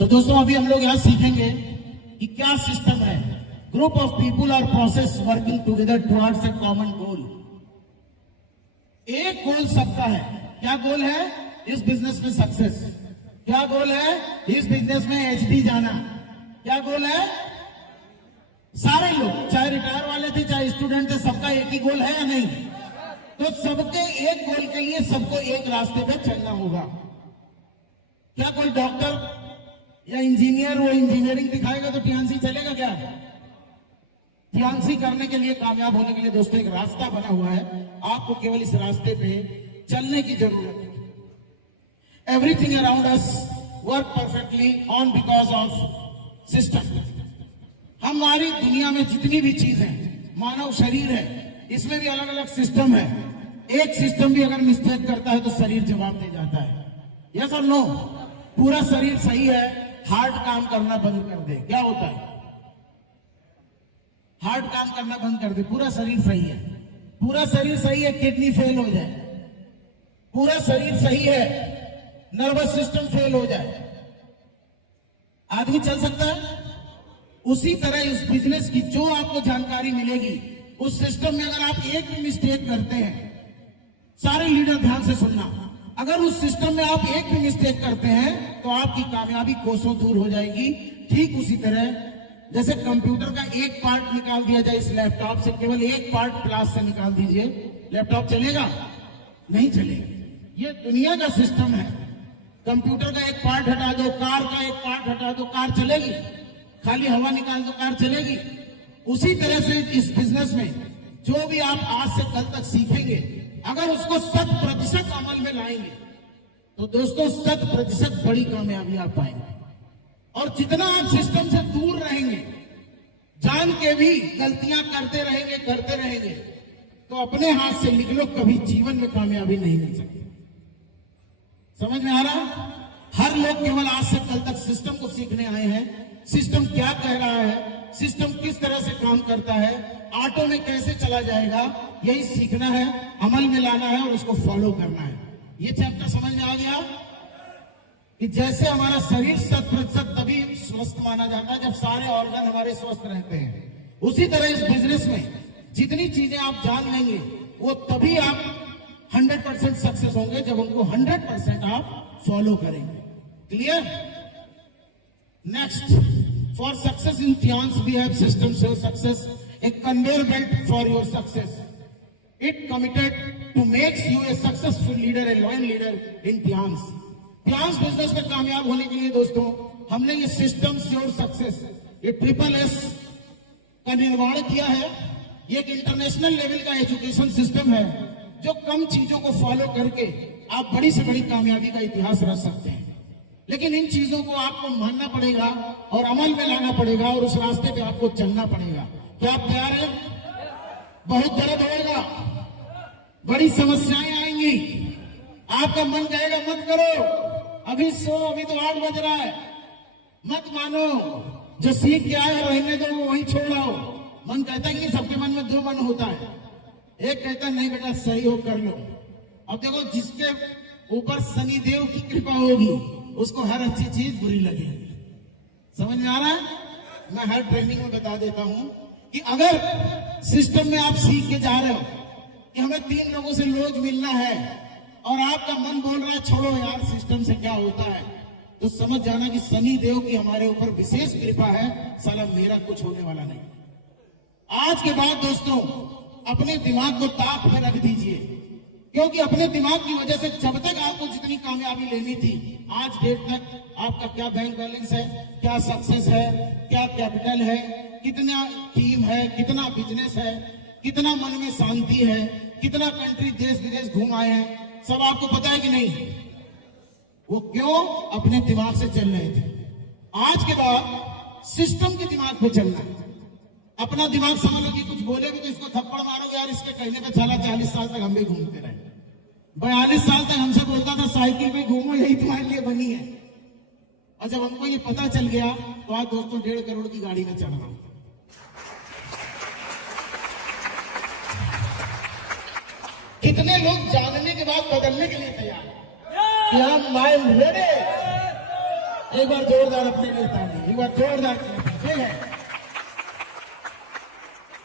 तो दोस्तों अभी हम लोग यहाँ सीखेंगे कि क्या सिस्टम है। ग्रुप ऑफ पीपुल और process working together towards a common goal. एक गोल सबका है। क्या गोल है इस बिजनेस में? सक्सेस। क्या गोल है इस बिजनेस में? एचडी जाना। क्या गोल है? सारे लोग, चाहे रिटायर वाले थे चाहे स्टूडेंट थे, सबका एक ही गोल है या नहीं? तो सबके एक गोल के लिए सबको एक रास्ते पे चलना होगा। क्या कोई डॉक्टर या इंजीनियर वो इंजीनियरिंग दिखाएगा तो टीएनसी चलेगा क्या? टीएनसी करने के लिए, कामयाब होने के लिए दोस्तों एक रास्ता बना हुआ है। आपको केवल इस रास्ते पे चलने की जरूरत है। Everything around us work perfectly on because of system. हमारी दुनिया में जितनी भी चीज है, मानव शरीर है, इसमें भी अलग अलग सिस्टम है। एक सिस्टम भी अगर मिस्टेक करता है तो शरीर जवाब दे जाता है। यस और नो? पूरा शरीर सही है, हार्ट काम करना बंद कर दे, क्या होता है? हार्ट काम करना बंद कर दे, पूरा शरीर सही है। पूरा शरीर सही है, किडनी फेल हो जाए। पूरा शरीर सही है, नर्वस सिस्टम फेल हो जाए, आदमी चल सकता है? उसी तरह इस बिजनेस की जो आपको जानकारी मिलेगी, उस सिस्टम में अगर आप एक भी मिस्टेक करते हैं, सारे लीडर ध्यान से सुनना, अगर उस सिस्टम में आप एक भी मिस्टेक करते हैं तो आपकी कामयाबी कोसों दूर हो जाएगी। ठीक उसी तरह जैसे कंप्यूटर का एक पार्ट निकाल दिया जाए इस लैपटॉप से, केवल एक पार्ट प्लास से निकाल दीजिए, लैपटॉप चलेगा? नहीं चलेगा। ये दुनिया का सिस्टम है। कंप्यूटर का एक पार्ट हटा दो, कार का एक पार्ट हटा दो, कार चलेगी? खाली हवा निकाल दो, कार चलेगी? उसी तरह से इस बिजनेस में जो भी आप आज से कल तक सीखेंगे, अगर उसको 100% अमल में लाएंगे तो दोस्तों 100% बड़ी कामयाबी आप पाएंगे। और जितना आप सिस्टम से दूर रहेंगे, जान के भी गलतियां करते रहेंगे तो अपने हाथ से लिख लो, कभी जीवन में कामयाबी नहीं मिल सकती। समझ में आ रहा? हर लोग केवल आज से कल तक सिस्टम को सीखने आए हैं। सिस्टम क्या कह रहा है, सिस्टम किस तरह से काम करता है, ऑटो में कैसे चला जाएगा, यही सीखना है, अमल में लाना है और उसको फॉलो करना है। ये चैप्टर समझ में आ गया कि जैसे हमारा शरीर 100% तभी स्वस्थ माना जाता है जब सारे ऑर्गन हमारे स्वस्थ रहते हैं, उसी तरह इस बिजनेस में जितनी चीजें आप जान लेंगे वो तभी आप 100% सक्सेस होंगे जब उनको 100% आप फॉलो करेंगे। Clear? Next, for success in Tiens we have systems your success, a conveyor belt for your success. It committed to make you a successful leader, a loyal leader in Tians. Tians business में कामयाब होने के लिए दोस्तों हमने ये systems your success, ये SSS का निर्माण किया है। ये एक इंटरनेशनल लेवल का एजुकेशन सिस्टम है जो कम चीजों को फॉलो करके आप बड़ी से बड़ी कामयाबी का इतिहास रच सकते हैं। लेकिन इन चीजों को आपको मानना पड़ेगा और अमल में लाना पड़ेगा और उस रास्ते पे आपको चलना पड़ेगा। क्या आप तैयार हैं? बहुत दर्द होगा, बड़ी समस्याएं आएंगी, आपका मन कहेगा मत करो, अभी सो, अभी तो 8 बज रहा है, मत मानो, जो सीख के आए रहने दो, वो वहीं छोड़ आओ। मन कहता है कि सबके मन में 2 मन होता है। एक कहता है नहीं बेटा सही हो कर लो। अब देखो जिसके ऊपर शनिदेव की कृपा होगी उसको हर अच्छी चीज बुरी लगेगी। समझ में आ रहा है? मैं हर ट्रेनिंग में बता देता हूं कि अगर सिस्टम में आप सीख के जा रहे हो कि हमें 3 लोगों से रोज मिलना है और आपका मन बोल रहा है छोड़ो यार सिस्टम से क्या होता है, तो समझ जाना कि शनि देव की हमारे ऊपर विशेष कृपा है, साला मेरा कुछ होने वाला नहीं। आज के बाद दोस्तों अपने दिमाग को ताक में रख दीजिए, क्योंकि अपने दिमाग की वजह से जब तक आपको जितनी कामयाबी लेनी थी आज डेट तक आपका क्या बैंक बैलेंस है, क्या सक्सेस है, क्या कैपिटल है, कितना टीम है, कितना बिजनेस है, कितना मन में शांति है, कितना कंट्री देश विदेश घूम आए हैं, सब आपको पता है कि नहीं? वो क्यों? अपने दिमाग से चल रहे थे। आज के बाद सिस्टम के दिमाग पे चलना है। अपना दिमाग समझ लो कि कुछ बोले भी तो इसको थप्पड़ मारो यार, इसके कहने पे चला 40 साल तक हम भी घूमते रहे, 42 साल तक हमसे बोलता था साइकिल पे घूमो यही तुम्हारे लिए बनी है, और जब हमको ये पता चल गया तो आज दोस्तों 1.5 करोड़ की गाड़ी में चढ़ रहा हूं। कितने लोग जानने के बाद बदलने के लिए तैयार हैं? माइंड रेडी, एक बार जोरदार अपने लिए ताली, एक बार जोरदार। ठीक है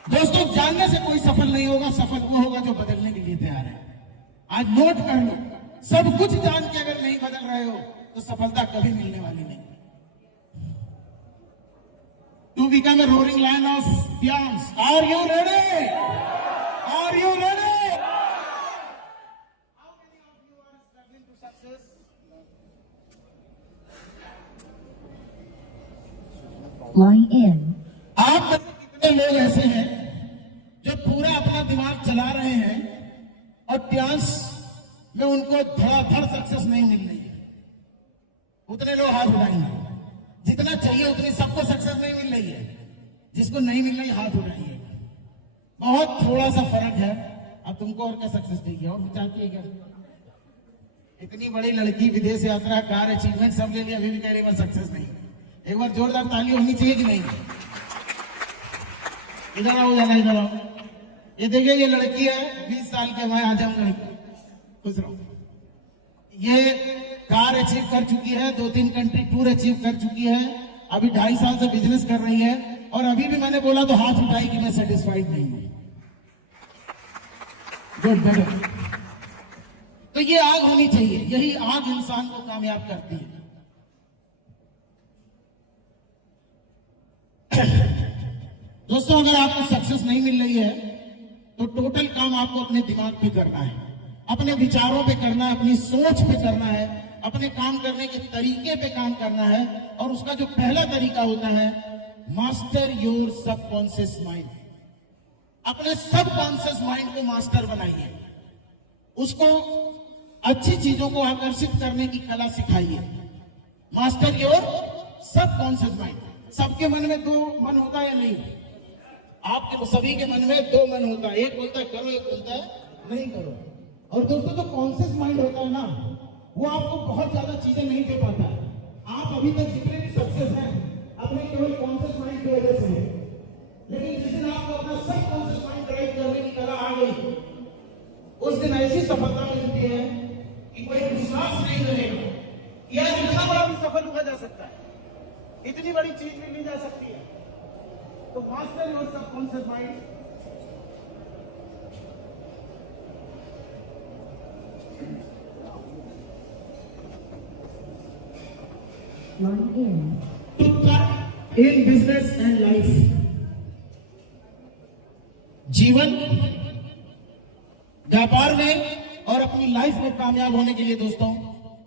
दोस्तों, जानने से कोई सफल नहीं होगा, सफल वो होगा जो बदलने के लिए तैयार है। आज नोट कर लो, सब कुछ जान के अगर नहीं बदल रहे हो तो सफलता कभी मिलने वाली नहीं। To become a roaring lion of ध्यान। Are you ready? Are you ready? How many of you are struggling to success? Line in. आप में से कितने लोग ऐसे हैं जो पूरा अपना दिमाग चला रहे हैं और ट्रांस में उनको धड़ाधड़ सक्सेस नहीं मिल रही है? उतने लोग हाथ उठाएंगे। जितना चाहिए उतनी सबको सक्सेस नहीं मिल रही है, जिसको नहीं मिल रही हाथ उठाइए। बहुत थोड़ा सा फर्क है। अब तुमको और क्या सक्सेस चाहिए? और चाहती है क्या? इतनी बड़ी लड़की, विदेश यात्रा, कार, अचीवमेंट सब ले लिया, अभी भी कह रही बार सक्सेस नहीं। एक बार जोरदार ताली होनी चाहिए कि नहीं? इधर आओ, जाना इधर आओ। ये देखिए, ये लड़की है 20 साल की, मैं आ जाऊंगा, खुश रहो। ये कार अचीव कर चुकी है, 2-3 कंट्री टूर अचीव कर चुकी है, अभी 2.5 साल से बिजनेस कर रही है, और अभी भी मैंने बोला तो हाथ उठाई कि मैं सेटिस्फाइड नहीं हूं। Good, better. तो ये आग होनी चाहिए, यही आग इंसान को कामयाब करती है। दोस्तों, अगर आपको सक्सेस नहीं मिल रही है तो टोटल काम आपको अपने दिमाग पे करना है, अपने विचारों पे करना है, अपनी सोच पे करना है, अपने काम करने के तरीके पे काम करना है। और उसका जो पहला तरीका होता है, मास्टर योर सबकॉन्शियस माइंड। अपने सबकॉन्शियस माइंड को मास्टर बनाइए, उसको अच्छी चीजों को आकर्षित करने की कला सिखाइए। Master your subconscious mind. सबके मन में 2 मन होता है या नहीं? आपके सभी के मन में 2 मन होता है, एक बोलता है करो, एक बोलता है नहीं करो। और दोस्तों, जो कॉन्शियस माइंड होता है ना, वो आपको बहुत ज्यादा चीजें नहीं दे पाता है। आप अभी तक जितने भी सक्सेस हैं अपने केवल कॉन्शियस माइंड की वजह से है, लेकिन जिस दिन आपको अपना सब कॉन्शियस माइंड ड्राइव करने की कला आ गई, उस दिन ऐसी सफलता मिलती है कि कोई विश्वास नहीं रहेगा। यह जितना बड़ा भी सफल हुआ जा सकता है, इतनी बड़ी चीज भी ली जा सकती है। तो master your subconscious mind. Line in. In business and life, जीवन, व्यापार में और अपनी लाइफ में कामयाब होने के लिए दोस्तों,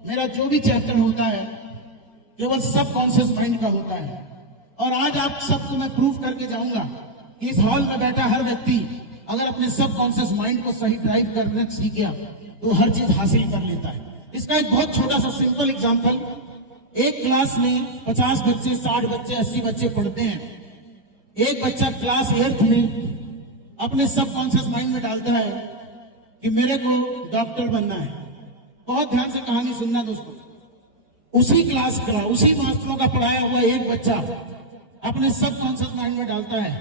मेरा जो भी चैप्टर होता है केवल सबकॉन्शियस माइंड का होता है। और आज आप सबको मैं प्रूव करके जाऊंगा कि इस हॉल में बैठा हर व्यक्ति अगर अपने सबकॉन्शियस माइंड को सही ड्राइव करना सीख गया तो हर चीज हासिल कर लेता है। इसका एक बहुत छोटा सा सिंपल एग्जांपल, एक क्लास में 50 बच्चे, 60 बच्चे, 80 बच्चे पढ़ते हैं। एक बच्चा क्लास 8th में अपने सबकॉन्शियस माइंड में डालता है कि मेरे को डॉक्टर बनना है। बहुत ध्यान से कहानी सुनना दोस्तों। उसी क्लास का, उसी मास्टरों का पढ़ाया हुआ एक बच्चा अपने सबकॉन्शियस माइंड में डालता है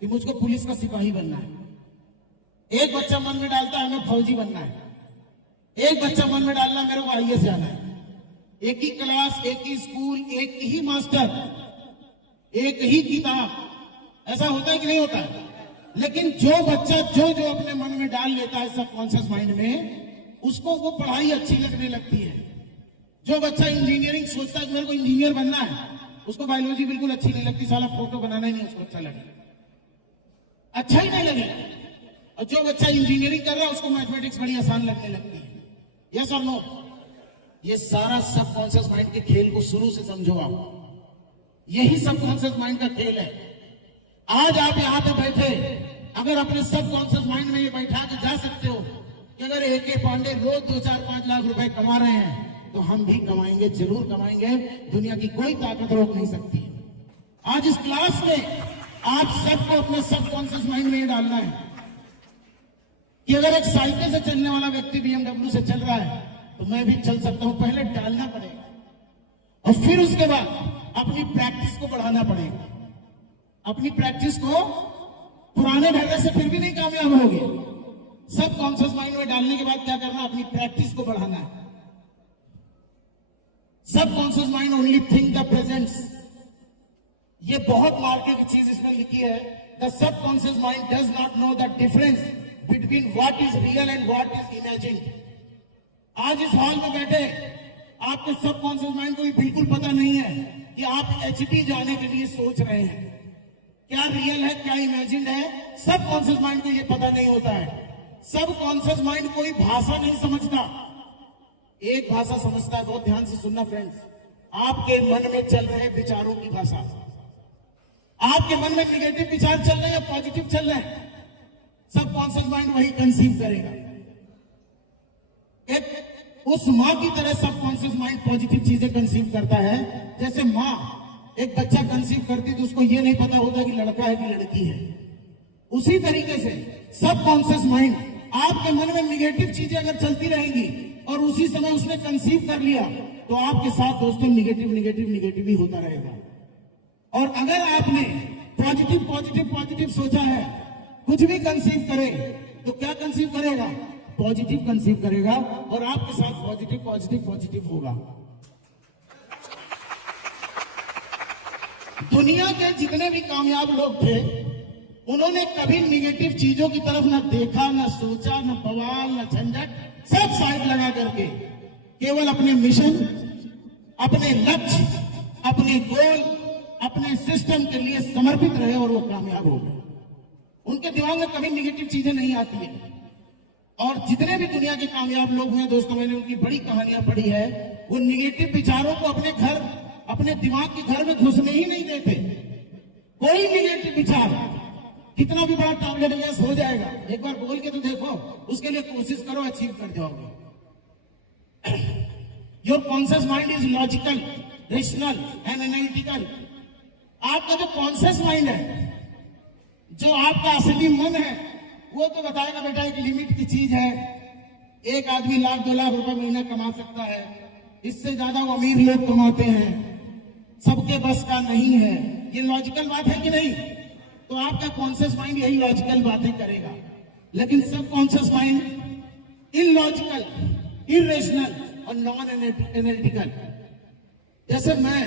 कि मुझको पुलिस का सिपाही बनना है। एक बच्चा मन में डालता है हमें फौजी बनना है। एक बच्चा मन में डालना मेरे को IAS जाना है। एक ही क्लास, एक ही स्कूल, एक ही मास्टर, एक ही किताब। ऐसा होता है कि नहीं होता है? लेकिन जो बच्चा जो जो अपने मन में डाल लेता है सबकॉन्शियस माइंड में, उसको वो पढ़ाई अच्छी लगने लगती है। जो बच्चा इंजीनियरिंग सोचता है मेरे को इंजीनियर बनना है, उसको बायोलॉजी बिल्कुल अच्छी नहीं लगती, साला फोटो बनाना ही नहीं उसको अच्छा लगेगा, अच्छा ही नहीं लगेगा। और जो बच्चा इंजीनियरिंग कर रहा है उसको मैथमेटिक्स बड़ी आसान लगने लगती है। यस और नो? ये सारा सबकॉन्शियस माइंड के खेल को शुरू से समझो आप। यही सबकॉन्शियस माइंड का खेल है। आज आप यहाँ पे बैठे अगर अपने सबकॉन्शियस माइंड में ये बैठा के जा सकते हो कि अगर AK पांडे रोज 2-4-5 लाख रुपए कमा रहे हैं तो हम भी कमाएंगे, जरूर कमाएंगे। दुनिया की कोई ताकत रोक नहीं सकती। आज इस क्लास में आप सबको अपने सबकॉन्शियस माइंड में ये डालना है कि अगर एक साइकिल से चलने वाला व्यक्ति BMW से चल रहा है तो मैं भी चल सकता हूं। पहले डालना पड़ेगा और फिर उसके बाद अपनी प्रैक्टिस को बढ़ाना पड़ेगा। अपनी प्रैक्टिस को पुराने ढंग से फिर भी नहीं कामयाब होगी। सबकॉन्शियस माइंड में डालने के बाद क्या करना? अपनी प्रैक्टिस को बढ़ाना है। Subconscious mind only think the presents. ये बहुत मार्के की चीज इसमें लिखी है। The subconscious mind does not know the difference between what is real and what is imagined. आज इस हॉल में बैठे आपके सबकॉन्शियस माइंड को भी बिल्कुल पता नहीं है कि आप एचडी जाने के लिए सोच रहे हैं। क्या रियल है, क्या इमेजिन्ड है, सबकॉन्शियस माइंड को यह पता नहीं होता है। सबकॉन्शियस माइंड कोई भाषा नहीं समझता, एक भाषा समझता है। बहुत ध्यान से सुनना फ्रेंड्स, आपके मन में चल रहे विचारों की भाषा। आपके मन में निगेटिव विचार चल रहे हैं, पॉजिटिव चल रहे हैं, सबकॉन्शियस माइंड वही कंसीव करेगा। एक उस मां की तरह सबकॉन्शियस माइंड पॉजिटिव चीजें कंसीव करता है। जैसे मां एक बच्चा कंसीव करती तो उसको यह नहीं पता होता कि लड़का है कि लड़की है। उसी तरीके से सबकॉन्शियस माइंड आपके मन में निगेटिव चीजें अगर चलती रहेंगी और उसी समय उसने कंसीव कर लिया तो आपके साथ दोस्तों निगेटिव निगेटिव निगेटिव ही होता रहेगा। और अगर आपने पॉजिटिव पॉजिटिव पॉजिटिव सोचा है, कुछ भी कंसीव करे तो क्या कंसीव करेगा, पॉजिटिव कंसीव करेगा और आपके साथ पॉजिटिव पॉजिटिव पॉजिटिव होगा। दुनिया के जितने भी कामयाब लोग थे उन्होंने कभी निगेटिव चीजों की तरफ न देखा, न सोचा, न बवाल, न झंझट, सब साइड लगा करके केवल अपने मिशन, अपने लक्ष्य, अपने गोल, अपने सिस्टम के लिए समर्पित रहे और वो कामयाब हो गए। उनके दिमाग में कभी निगेटिव चीजें नहीं आती है। और जितने भी दुनिया के कामयाब लोग हुए दोस्तों, मैंने उनकी बड़ी कहानियां पढ़ी है। वो निगेटिव विचारों को अपने घर, अपने दिमाग के घर में घुसने ही नहीं देते। कोई निगेटिव विचार कितना भी बड़ा टारगेट यस हो जाएगा, एक बार बोल के तो देखो, उसके लिए कोशिश करो, अचीव कर जाओगे। Your conscious mind is logical, rational and analytical. आपका जो कॉन्शियस माइंड है, जो आपका असली मन है, वो तो बताएगा बेटा एक लिमिट की चीज है, एक आदमी लाख 2 लाख रुपए महीना कमा सकता है, इससे ज्यादा वो अमीर लोग कमाते हैं, सबके बस का नहीं है। ये लॉजिकल बात है कि नहीं? तो आपका कॉन्शियस माइंड यही लॉजिकल बातें करेगा। लेकिन सब कॉन्शियस माइंड इलॉजिकल, इरेशनल और नॉन एनालिटिकल। जैसे मैं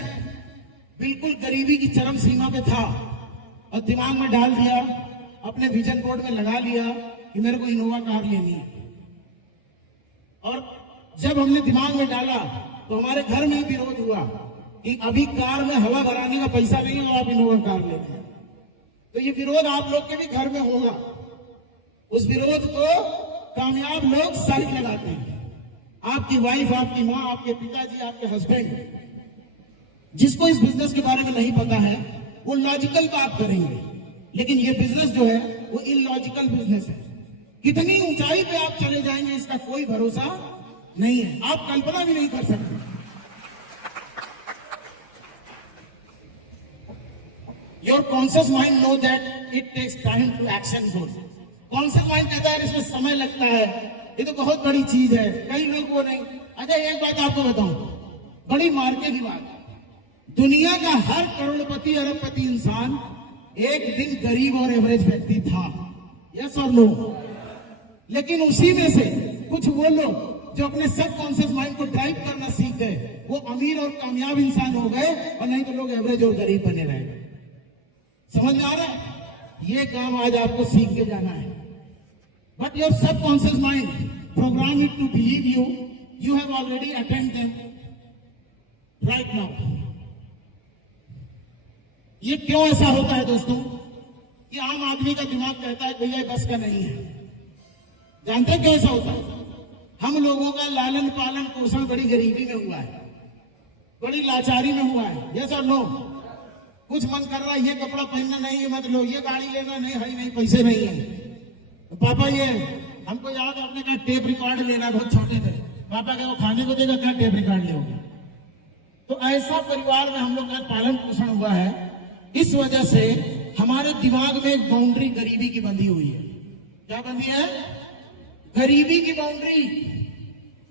बिल्कुल गरीबी की चरम सीमा पे था और दिमाग में डाल दिया, अपने विजन बोर्ड में लगा लिया कि मेरे को इनोवा कार लेनी है। और जब हमने दिमाग में डाला तो हमारे घर में विरोध हुआ कि अभी कार में हवा भराने का पैसा नहीं है और आप इनोवा कार लेते हैं। तो ये विरोध आप लोग के भी घर में होगा। उस विरोध को कामयाब लोग साइड लगाते हैं। आपकी वाइफ, आपकी माँ, आपके पिताजी, आपके हस्बैंड, जिसको इस बिजनेस के बारे में नहीं पता है, वो लॉजिकल बात करेंगे। लेकिन ये बिजनेस जो है वो इलॉजिकल बिजनेस है। कितनी ऊंचाई पे आप चले जाएंगे इसका कोई भरोसा नहीं है, आप कल्पना भी नहीं कर सकते। Your conscious mind know that it takes time to action goal. Conscious mind कहता है इसमें समय लगता है, ये तो बहुत बड़ी चीज है, कई लोग वो नहीं। अच्छा एक बात आपको बताऊं, बड़ी मार्के की बात, दुनिया का हर करोड़पति अरबपति इंसान एक दिन गरीब और एवरेज व्यक्ति था, यस और नो? लेकिन उसी में से कुछ वो लोग जो अपने सबकॉन्शियस माइंड को ड्राइव करना सीख गए, वो अमीर और कामयाब इंसान हो गए, और नहीं तो लोग एवरेज और गरीब बने रह गए। समझ में आ रहा है? ये काम आज आपको सीख के जाना है। But your subconscious mind program it to believe you, you have already attend them right now. ये क्यों ऐसा होता है दोस्तों कि आम आदमी का दिमाग कहता है भैया बस का नहीं है। जानते हैं कैसा होता है? हम लोगों का लालन पालन पोषण बड़ी गरीबी में हुआ है, बड़ी लाचारी में हुआ है, यस और नो? कुछ मन कर रहा है ये कपड़ा पहनना नहीं है मत लो, ये गाड़ी लेना नहीं है, नहीं पैसे नहीं है। तो पापा ये हमको याद है अपने का टेप रिकॉर्ड लेना, बहुत छोटे थे, पापा क्या वो खाने को देगा क्या टेप रिकॉर्ड लेोगे? तो ऐसा परिवार में हम लोग का पालन पोषण हुआ है। इस वजह से हमारे दिमाग में एक बाउंड्री गरीबी की बंधी हुई है। क्या बंधी है? गरीबी की बाउंड्री।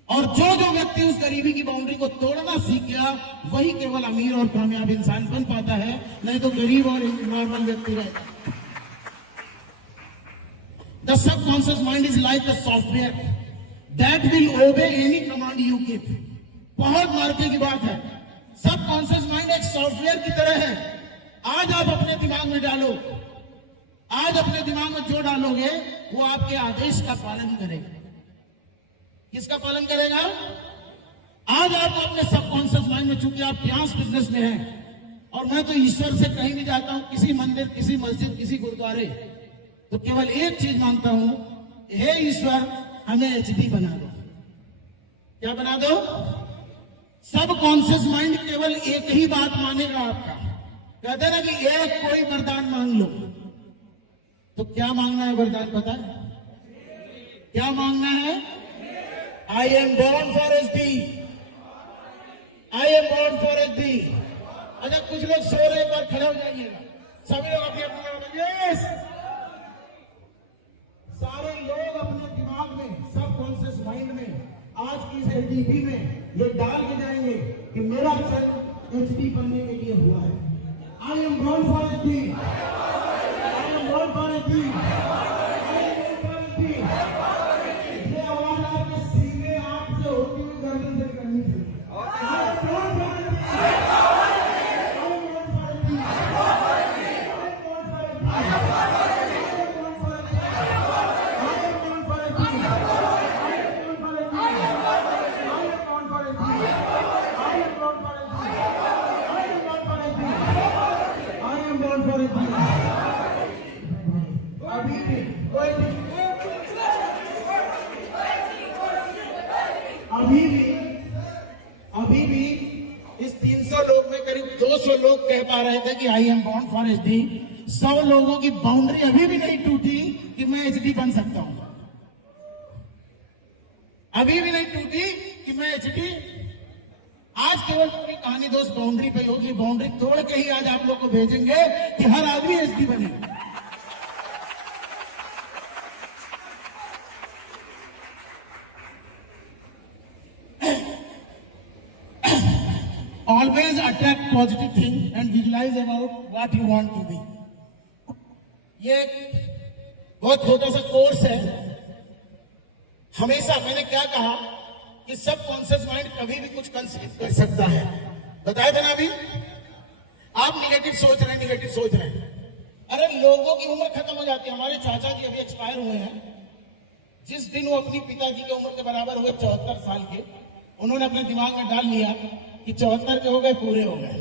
और जो जो व्यक्ति उस गरीबी की बाउंड्री को तोड़ना सीख गया वही केवल अमीर और कामयाब इंसान बन पाता है, नहीं तो गरीब और नॉर्मल व्यक्ति रहता है। The subconscious mind is like a software that will obey any command you give. बहुत मार्के की बात है। सॉफ्टवेयर की तरह है। आज आप अपने दिमाग में डालो, आज अपने दिमाग में जो डालोगे वो आपके आदेश का पालन करेगा। किसका पालन करेगा? आज आपको अपने सबकॉन्शियस माइंड में, चूंकि आप ट्यांस बिजनेस में हैं और मैं तो ईश्वर से कहीं भी जाता हूं, किसी मंदिर, किसी मस्जिद, किसी गुरुद्वारे, तो केवल एक चीज मांगता हूं, हे ईश्वर हमें एचडी बना दो। क्या बना दो? सबकॉन्शियस माइंड केवल एक ही बात मानेगा आपका। कहते हैं ना कि एक कोई वरदान मांग लो, तो क्या मांगना है वरदान पता है? क्या मांगना है? I am born for HD, I am born for HD. अच्छा कुछ लोग सो रहे, एक बार खड़े हो जाइएगा, सभी लोग अपने अपने यस, सारे लोग अपने दिमाग में, सबकॉन्शियस माइंड में आज की इस एचडी में ये डाल के जाएंगे कि मेरा जन्म एचडी बनने के लिए हुआ है। I am born for HD, I am born for HD, I am born for HD. ये आवाज आपके सीने आंख से होती हुई गर्दन से करनी चाहिए। I am born for HD, अभी भी इस 300 लोग में करीब 200 लोग कह पा रहे थे कि I am born for HD. 100 लोगों की बाउंड्री अभी भी नहीं टूटी कि मैं एचडी बन सकता हूं। अभी भी नहीं टूटी कि मैं एचडी। आज केवल पूरी कहानी दोस्त बाउंड्री पे होगी। बाउंड्री तोड़ के ही आज आप लोग को भेजेंगे कि हर आदमी एचडी बने। Always attract positive things and visualize about what you want to be. ये बहुत छोटा सा कोर्स है। हमेशा मैंने क्या कहा कि सबकॉन्शियस माइंड कभी भी कुछ कंसीव कर सकता है। बताया था ना अभी? आप निगेटिव सोच रहे हैं, निगेटिव सोच रहे हैं। अरे लोगों की उम्र खत्म हो जाती है। हमारे चाचा जी अभी एक्सपायर हुए हैं। जिस दिन वो अपनी पिताजी की उम्र के बराबर हुए, 74 साल के, उन्होंने अपने दिमाग में डाल लिया कि 74 के हो गए, पूरे हो गए।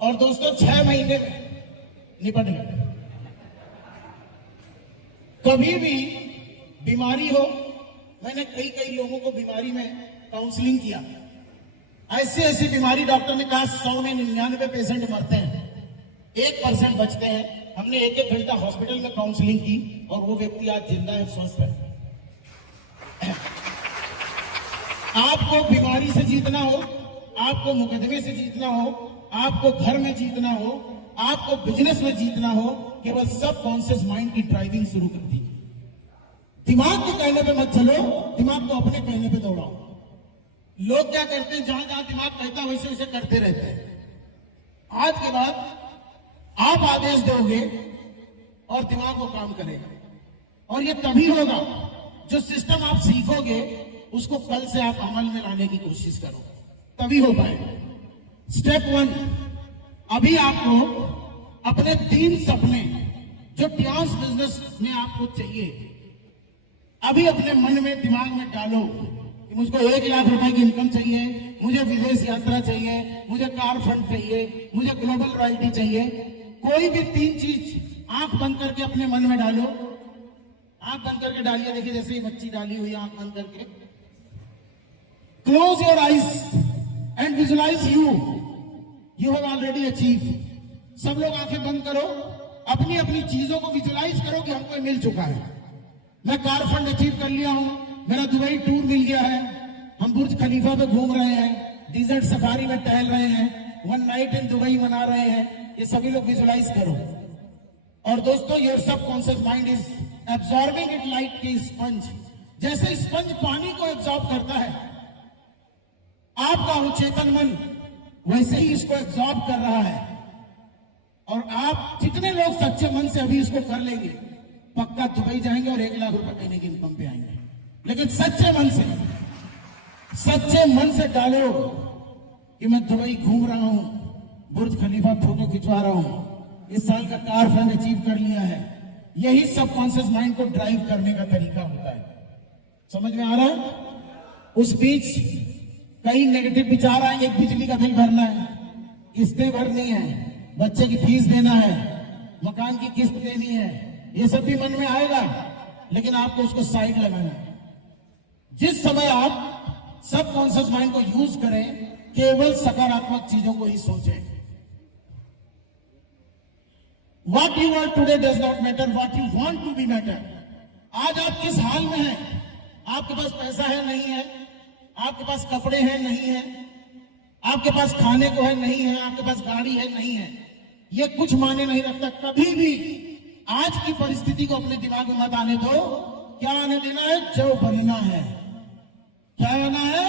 और दोस्तों 6 महीने में निपट गए। कभी भी बीमारी हो, मैंने कई लोगों को बीमारी में काउंसलिंग किया। ऐसी ऐसी बीमारी डॉक्टर ने कहा 100 में 99 पेशेंट मरते हैं, 1% बचते हैं। हमने 1-1 घंटा हॉस्पिटल में काउंसलिंग की और वो व्यक्ति आज जिंदा है, स्वस्थ है। आपको बीमारी से जीतना हो, आपको मुकदमे से जीतना हो, आपको घर में जीतना हो, आपको बिजनेस में जीतना हो, केवल सबकॉन्शियस माइंड की ड्राइविंग शुरू कर दी। दिमाग के कहने पे मत चलो, दिमाग को अपने कहने पे दौड़ाओ। लोग क्या करते हैं, जहां जहां दिमाग कहता है वैसे वैसे करते रहते हैं। आज के बाद आप आदेश दोगे और दिमाग वो काम करेगा। और ये तभी होगा जो सिस्टम आप सीखोगे उसको कल से आप अमल में लाने की कोशिश करो, तभी हो पाएगा। स्टेप 1, अभी आपको अपने 3 सपने जो ट्यांस बिजनेस में आपको चाहिए, अभी अपने मन में, दिमाग में डालो कि मुझको 1 लाख रुपए की इनकम चाहिए, मुझे विदेश यात्रा चाहिए, मुझे कार फंड चाहिए, मुझे ग्लोबल रॉयल्टी चाहिए। कोई भी 3 चीज आंख बंद करके अपने मन में डालो। आंख बंद करके डालिए, देखिए जैसे ही बच्ची डाली हुई आंख बंद करके। Close your eyes and visualize you have already achieve. सब लोग आंखें बंद करो, अपनी अपनी चीजों को विजुअलाइज करो कि हमको मिल चुका है। मैं कार फंड अचीव कर लिया हूं, मेरा दुबई टूर मिल गया है, हम बुर्ज खलीफा पे घूम रहे हैं, डिजर्ट सफारी में टहल रहे हैं, 1 नाइट इन दुबई मना रहे हैं। ये सभी लोग विजुअलाइज करो। और दोस्तों, your subconscious mind is absorbing it like a sponge. जैसे स्पंज पानी को एब्सॉर्ब करता है, आपका अवचेतन मन वैसे ही इसको एब्सॉर्ब कर रहा है। और आप जितने लोग सच्चे मन से अभी इसको कर लेंगे, पक्का दुबई जाएंगे और 1 लाख रुपए महीने की इनकम पे आएंगे। लेकिन सच्चे मन से डालो कि मैं दुबई घूम रहा हूं, बुर्ज खलीफा फोटो खिंचवा रहा हूं, इस साल का कार फंड अचीव कर लिया है। यही सबकॉन्शियस माइंड को ड्राइव करने का तरीका होता है। समझ में आ रहा है? उस बीच कई नेगेटिव विचार आएंगे, बिजली का बिल भरना है, किस्तें भरनी है, बच्चे की फीस देना है, मकान की किस्त देनी है, ये सब भी मन में आएगा, लेकिन आपको उसको साइड लगाना है। जिस समय आप सबकॉन्शियस माइंड को यूज करें, केवल सकारात्मक चीजों को ही सोचें। What you are today does not matter, what you want to be matter। आज आप किस हाल में हैं? आपके पास पैसा है नहीं है, आपके पास कपड़े हैं नहीं है, आपके पास खाने को है नहीं है, आपके पास गाड़ी है नहीं है, ये कुछ मायने नहीं रखता। कभी भी आज की परिस्थिति को अपने दिमाग में मत आने दो। क्या आने देना है? जो बनना है। क्या बनना है?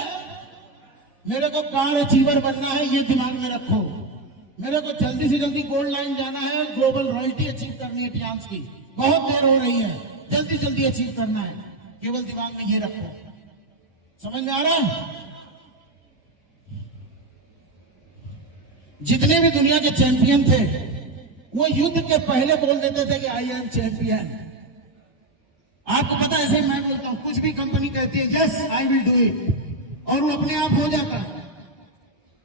मेरे को कार अचीवर बनना है, ये दिमाग में रखो। मेरे को जल्दी से जल्दी गोल्ड लाइन जाना है, ग्लोबल रॉयल्टी अचीव करनी है टियांस की, बहुत देर हो रही है, जल्दी जल्दी अचीव करना है, केवल दिमाग में ये रखो। समझ में आ रहा है? जितने भी दुनिया के चैंपियन थे, वो युद्ध के पहले बोल देते थे कि आई एम चैंपियन। आपको पता है, ऐसे मैं बोलता हूं, कुछ भी कंपनी कहती है yes I will do it, और वो अपने आप हो जाता है।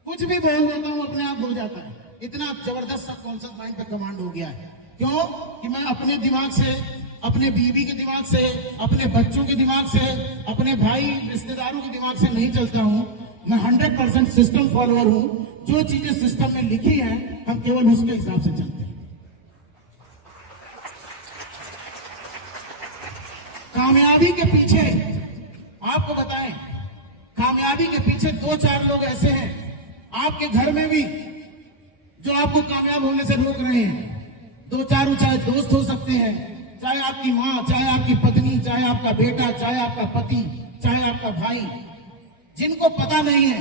कुछ भी बोल देता हूं, अपने आप हो जाता है। इतना जबरदस्त सबकॉन्शियस माइंड पे कमांड हो गया है। क्यों? कि मैं अपने दिमाग से, अपने बीवी के दिमाग से, अपने बच्चों के दिमाग से, अपने भाई रिश्तेदारों के दिमाग से नहीं चलता हूं। मैं 100% सिस्टम फॉलोअर हूं। जो चीजें सिस्टम में लिखी हैं, हम केवल उसके हिसाब से चलते हैं। कामयाबी के पीछे, आपको बताएं, कामयाबी के पीछे 2-4 लोग ऐसे हैं आपके घर में भी, जो आपको कामयाब होने से रोक रहे हैं। 2-4 चाहे दोस्त हो सकते हैं, चाहे आपकी माँ, चाहे आपकी पत्नी, चाहे आपका बेटा, चाहे आपका पति, चाहे आपका भाई। जिनको पता नहीं है,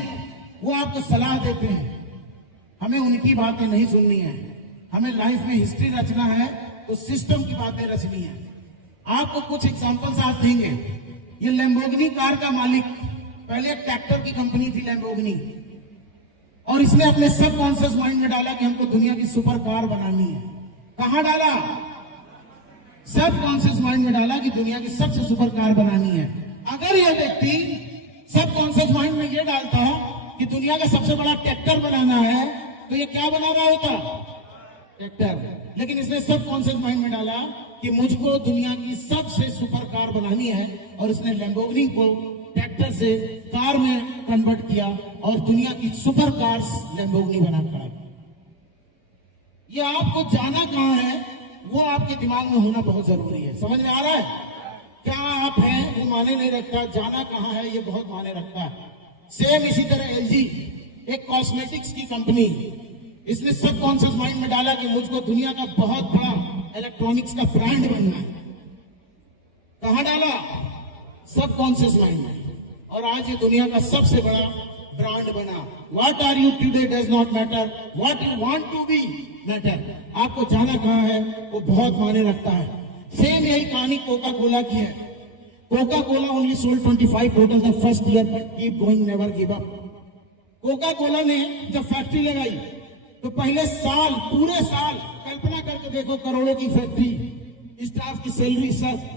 वो आपको सलाह देते हैं। हमें उनकी बातें नहीं सुननी है। हमें लाइफ में हिस्ट्री रचना है, तो सिस्टम की बातें रचनी है। आपको कुछ एग्जांपल्स आप देंगे। ये लैम्बोर्गिनी कार का मालिक, पहले एक ट्रैक्टर की कंपनी थी लैम्बोर्गिनी, और इसने अपने सबकॉन्शियस माइंड में डाला कि हमको दुनिया की सुपर कार बनानी है। कहां डाला? सबकॉन्शियस माइंड में डाला कि दुनिया की सबसे सुपर कार बनानी है। अगर यह व्यक्ति सबकॉन्शियस माइंड में यह डालता कि दुनिया का सबसे बड़ा ट्रैक्टर बनाना है, तो ये क्या बना रहा होता? ट्रैक्टर। लेकिन इसने सबकॉन्शियस माइंड में डाला कि मुझको दुनिया की सबसे सुपर कार बनानी है, और इसने लैम्बोर्गिनी को ट्रैक्टर से कार में कन्वर्ट किया, और दुनिया की सुपर कार्स लैम्बोर्गिनी बना कर। ये आपको जाना कहां है, वो आपके दिमाग में होना बहुत जरूरी है। समझ में आ रहा है? क्या आप हैं वो माने नहीं रखता, जाना कहां है ये बहुत माने रखता है। सेम इसी तरह एलजी, एक कॉस्मेटिक्स की कंपनी, इसने सबकॉन्शियस माइंड में डाला कि मुझको दुनिया का बहुत बड़ा इलेक्ट्रॉनिक्स का ब्रांड बनना है। कहां डाला? सबकॉन्शियस माइंड में, और आज ये दुनिया का सबसे बड़ा ब्रांड बना। What are you today does not matter, what you want to be matter. आपको जाना कहां है वो बहुत मायने रखता है। सेम यही कहानी कोका कोला की है। Coca Cola only sold 25 bottle the first year, but keep going, never give up. Coca Cola ने जब फैक्ट्री लगाई, तो पहले साल, पूरे साल, कल्पना करके देखो, करोड़ों की फैक्ट्री, स्टाफ की सैलरी सब,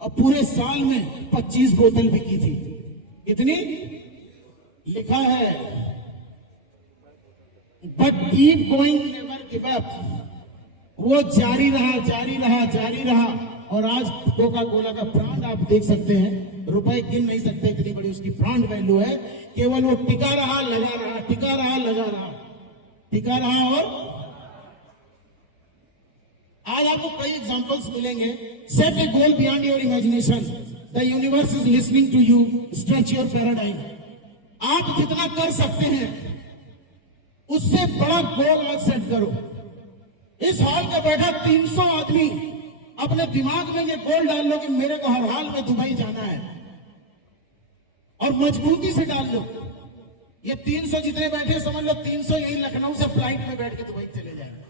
और पूरे साल में 25 बोतल बिकी थी। कितनी? लिखा है but keep going, never give up. वो जारी रहा, जारी रहा, जारी रहा, और आज कोका कोला का ब्रांड आप देख सकते हैं, रुपए गिन नहीं सकते, इतनी बड़ी उसकी ब्रांड वैल्यू है। केवल वो टिका रहा, लगा रहा, टिका रहा, लगा रहा, टिका रहा। और आज आपको कई एग्जांपल्स मिलेंगे। Set a goal beyond your imagination, the universe is listening to you, stretch your paradigm. आप जितना कर सकते हैं उससे बड़ा गोल आज सेट करो। इस हॉल में बैठा 300 आदमी अपने दिमाग में ये गोल डाल लो कि मेरे को हर हाल में दुबई जाना है, और मजबूती से डाल लो। ये 300 जितने बैठे, समझ लो 300 यही लखनऊ से फ्लाइट में बैठ के दुबई चले जाएंगे।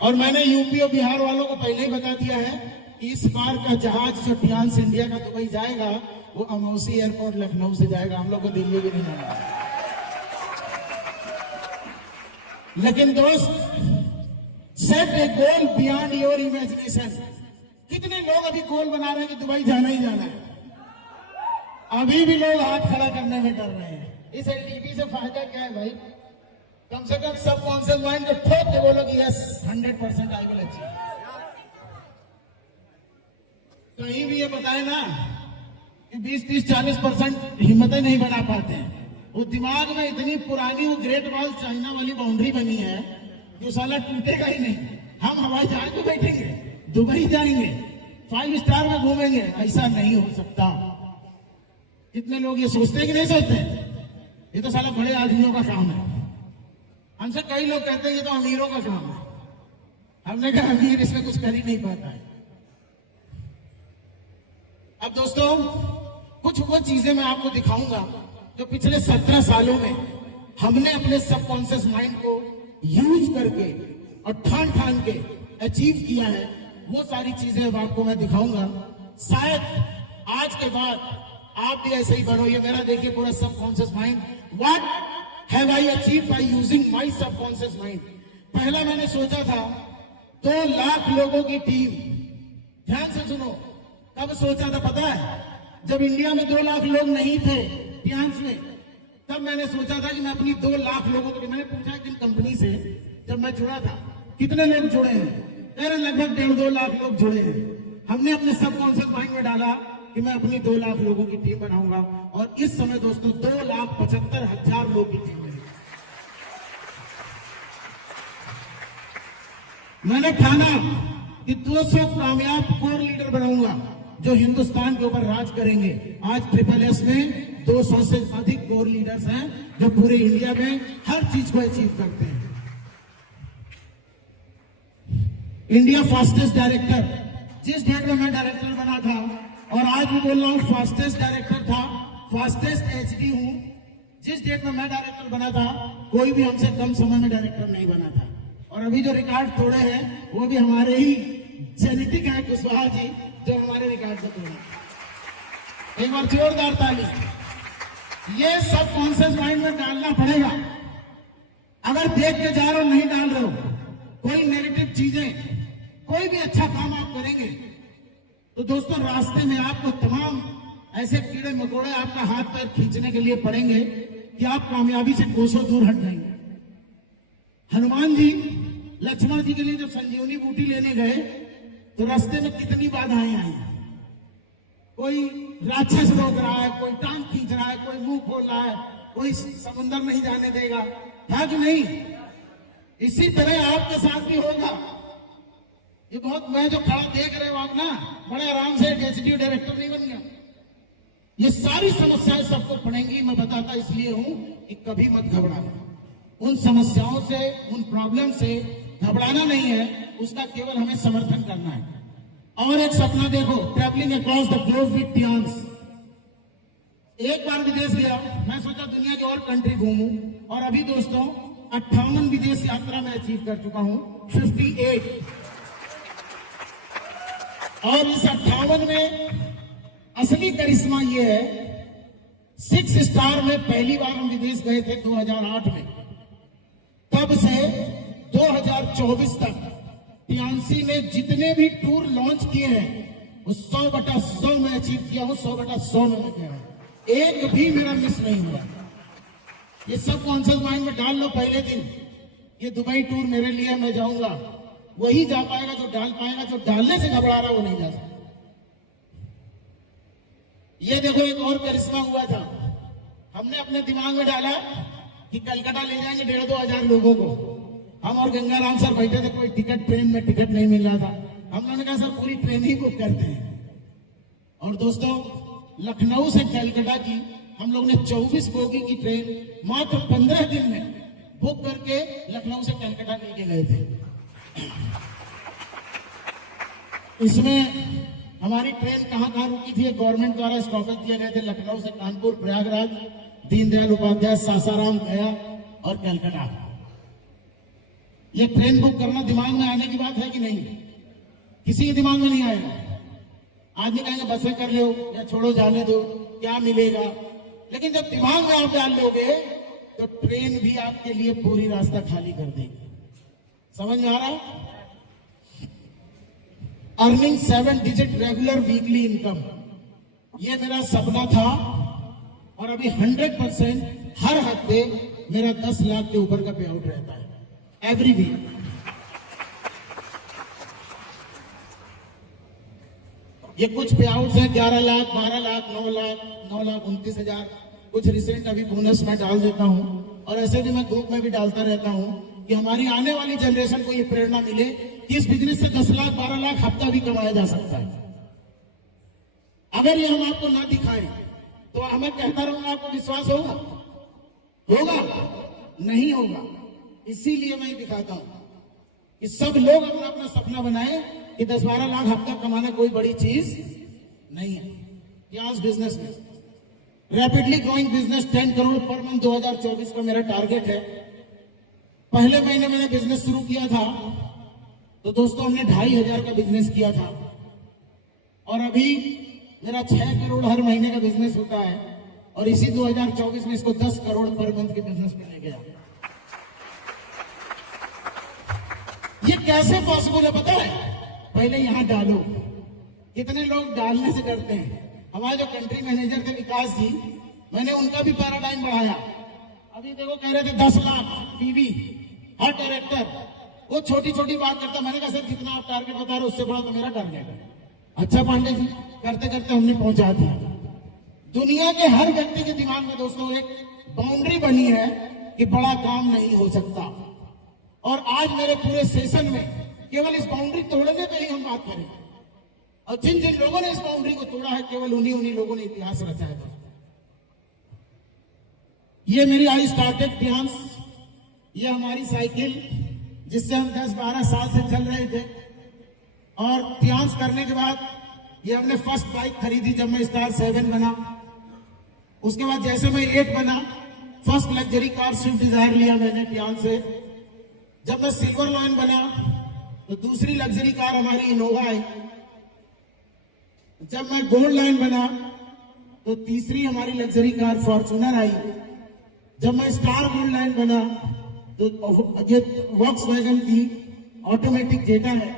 और मैंने यूपी और बिहार वालों को पहले ही बता दिया है कि इस बार का जहाज जो टियांस इंडिया का दुबई जाएगा, वो अमौसी एयरपोर्ट लखनऊ से जाएगा, हम लोग को दिल्ली भी नहीं जाना। लेकिन दोस्त, set a goal beyond your imagination. कितने लोग अभी गोल बना रहे हैं कि दुबई जाना ही जाना है, अभी भी लोग हाथ खड़ा करने में डर रहे हैं। इस एलटीपी से फायदा क्या है भाई? कम से कम सबकॉन्शियस माइंड को ठोक के बोलो कि यस 100% आई विल अचीव। कहीं भी ये बताए ना कि 20-30-40% हिम्मतें नहीं बना पाते हैं। वो दिमाग में इतनी पुरानी वो ग्रेट वॉल चाइना वाली बाउंड्री बनी है जो साला टूटेगा ही नहीं। हम हवाई जहाज में बैठेंगे, दुबई जाएंगे, 5 स्टार में घूमेंगे, ऐसा नहीं हो सकता। कितने लोग ये सोचते हैं कि नहीं सोचते? ये तो साला बड़े आदमियों का काम है। हमसे कई लोग कहते हैं ये तो अमीरों का काम है। हमने कहा अमीर इसमें कुछ कर ही नहीं पाता है। अब दोस्तों, कुछ वो चीजें मैं आपको दिखाऊंगा जो पिछले 17 सालों में हमने अपने सबकॉन्शियस माइंड को यूज करके और ठान ठान के अचीव किया है। वो सारी चीजें अब आपको मैं दिखाऊंगा। शायद आज के बाद आप भी ऐसे ही बनो। ये मेरा देखिए पूरा subconscious mind. What have I achieve by using my subconscious mind. पहला मैंने सोचा था 2 लाख लोगों की टीम। ध्यान से सुनो, कब सोचा था पता है? जब इंडिया में 2 लाख लोग नहीं थे टियांस में, तब मैंने सोचा था कि मैं अपनी 2 लाख लोगों को, मैंने पूछा एक दिन कंपनी से, जब मैं जुड़ा था, कितने लोग जुड़े हैं? कह रहे लगभग 1.5-2 लाख लोग जुड़े हैं। हमने अपने सबकॉन्शियस माइंड में डाला कि मैं अपनी 2 लाख लोगों की टीम बनाऊंगा, और इस समय दोस्तों 2,75,000 लोगों की टीम है। मैंने ठाना कि 200 कामयाब कोर लीडर बनाऊंगा जो हिंदुस्तान के ऊपर राज करेंगे। आज SSS में 200 से अधिक कोर लीडर्स हैं जो पूरे इंडिया में हर चीज को अचीव करते हैं। इंडिया फास्टेस्ट डायरेक्टर, जिस डेट में मैं डायरेक्टर बना था, और आज भी बोल रहा हूं फास्टेस्ट डायरेक्टर था, फास्टेस्ट एचडी हूं। जिस डेट में मैं डायरेक्टर बना था, कोई भी हमसे कम समय में डायरेक्टर नहीं बना था। और अभी जो रिकॉर्ड तोड़े हैं वो भी हमारे ही जेनेटिक है, कुशवाहा जी, जो हमारे रिकॉर्ड को तोड़े। एक बार जोरदार ताली। ये सब कॉन्शियस माइंड में डालना पड़ेगा। अगर देख के जा रहे हो, नहीं डाल रहे हो, कोई नेगेटिव चीजें, कोई भी अच्छा काम आप करेंगे तो दोस्तों रास्ते में आपको तमाम ऐसे कीड़े मकोड़े आपका हाथ पैर खींचने के लिए पड़ेंगे कि आप कामयाबी से कोसों दूर हट जाएंगे। हनुमान जी लक्ष्मण जी के लिए जब संजीवनी बूटी लेने गए तो रास्ते में कितनी बाधाएं आई। कोई राक्षस रोक रहा है, कोई टांग खींच रहा है, कोई मुंह खोल रहा है, कोई समुंदर नहीं जाने देगा, था कि नहीं? इसी तरह आपके साथ भी होगा। ये बहुत, मैं जो खड़ा देख रहे हो आप ना, बड़े आराम से एचडीओ डायरेक्टर नहीं बन गया। ये सारी समस्याएं सबको पड़ेंगी। मैं बताता इसलिए हूं कि कभी मत घबराना। उन समस्याओं से, उन प्रॉब्लम से घबराना नहीं है, उसका केवल हमें समर्थन करना है। और एक सपना देखो, travelling across the globe with Tiens. एक बार विदेश गया, मैं सोचा दुनिया की और कंट्री घूमूं, और अभी दोस्तों 58 विदेश यात्रा में अचीव कर चुका हूं, 58। और इस 58 में असली करिश्मा ये है, 6 स्टार में पहली बार हम विदेश गए थे 2008 में। तब से 2024 तक टियांसी ने जितने भी टूर लॉन्च किए हैं वो 100/100 में अचीव किया हूं। 100/100 में मैं कह रहा हूं, एक भी मेरा मिस नहीं हुआ। ये सब कॉन्शियस माइंड में डाल लो पहले दिन। ये दुबई टूर मेरे लिए, मैं जाऊंगा, वही जा पाएगा जो डाल पाएगा। जो डालने से घबरा रहा वो नहीं जा सकता। ये देखो एक और करिश्मा हुआ था, हमने अपने दिमाग में डाला कि कलकत्ता ले जाएंगे 1,500-2 हजार लोगों को। हम और गंगाराम सर बैठे थे, कोई टिकट, ट्रेन में टिकट नहीं मिल रहा था। हम लोगों ने कहा सर पूरी ट्रेन ही बुक करते हैं। और दोस्तों लखनऊ से कलकत्ता की हम लोग ने 24 बोगी की ट्रेन मात्र 15 दिन में बुक करके लखनऊ से कलकत्ता लेके गए थे। इसमें हमारी ट्रेन कहां कहां रुकी थी, गवर्नमेंट द्वारा स्टॉपेज दिए गए थे। लखनऊ से कानपुर, प्रयागराज, दीनदयाल उपाध्याय, सासाराम, गया और कलकत्ता। ये ट्रेन बुक करना दिमाग में आने की बात है कि नहीं? किसी के दिमाग में नहीं आएगा। आदमी कहेंगे बसें कर लो या छोड़ो जाने दो। क्या मिलेगा, लेकिन जब दिमाग में आप डाल लोगे तो ट्रेन भी आपके लिए पूरी रास्ता खाली कर देगी। समझ में आ रहा है? Earning 7 digit regular weekly income, ये मेरा सपना था और अभी 100% हर हफ्ते मेरा 10 लाख के ऊपर का पे आउट रहता है एवरी वीक। ये कुछ पे आउट है 11 लाख, 12 लाख, 9 लाख, 9,29,000, कुछ रिसेंट अभी बोनस में डाल देता हूं, और ऐसे भी मैं ग्रुप में भी डालता रहता हूं कि हमारी आने वाली जनरेशन को ये प्रेरणा मिले कि इस बिजनेस से 10 लाख, 12 लाख हफ्ता भी कमाया जा सकता है। अगर ये हम आपको ना दिखाएं तो हमें कहता रहूंगा, आपको विश्वास होगा? नहीं होगा। इसीलिए मैं दिखाता हूं कि सब लोग अपना अपना सपना बनाए कि 10-12 लाख हफ्ता कमाना कोई बड़ी चीज नहीं है। टियांस बिजनेस में rapidly growing business 10 crore per month 2024 का मेरा टारगेट है। पहले महीने मैंने बिजनेस शुरू किया था तो दोस्तों हमने 2,500 का बिजनेस किया था, और अभी मेरा 6 करोड़ हर महीने का बिजनेस होता है, और इसी 2024 में इसको 10 करोड़ पर मंथ के बिजनेस में ले गया। ये कैसे पॉसिबल है पता है? पहले यहां डालो। कितने लोग डालने से डरते हैं? हमारे जो कंट्री मैनेजर थे विकास जी, मैंने उनका भी पैराडाइम बढ़ाया। अभी देखो कह रहे थे 10 लाख पीवी हर डायरेक्टर, वो छोटी छोटी बात करता। मैंने कहा सर जितना आप टारगेट बता रहे हो उससे बड़ा तो मेरा टारगेट है। अच्छा पांडे जी, करते करते हमने पहुंचा दिया। दुनिया के हर व्यक्ति के दिमाग में दोस्तों एक बाउंड्री बनी है कि बड़ा काम नहीं हो सकता, और आज मेरे पूरे सेशन में केवल इस बाउंड्री तोड़ने पे ही हम बात करेंगे, और जिन जिन लोगों ने इस बाउंड्री को तोड़ा है केवल उन्हीं लोगों ने इतिहास रचा है। ये मेरी आई स्टार्टेड टियांस, ये हमारी साइकिल जिससे हम 10-12 साल से चल रहे थे, और टियांस करने के बाद ये हमने फर्स्ट बाइक खरीदी जब मैं स्टार 7 बना। उसके बाद जैसे मैं 8 बना, first luxury car Swift Dzire लिया मैंने टियांस से। जब मैं सिल्वर लाइन बना तो दूसरी लग्जरी कार हमारी इनोवा आई। जब मैं गोल्ड लाइन बना तो तीसरी हमारी लग्जरी कार फॉर्च्यूनर आई। जब मैं स्टार गोल्ड लाइन बना तो ये वॉक्सवैगन की ऑटोमेटिक जेटा है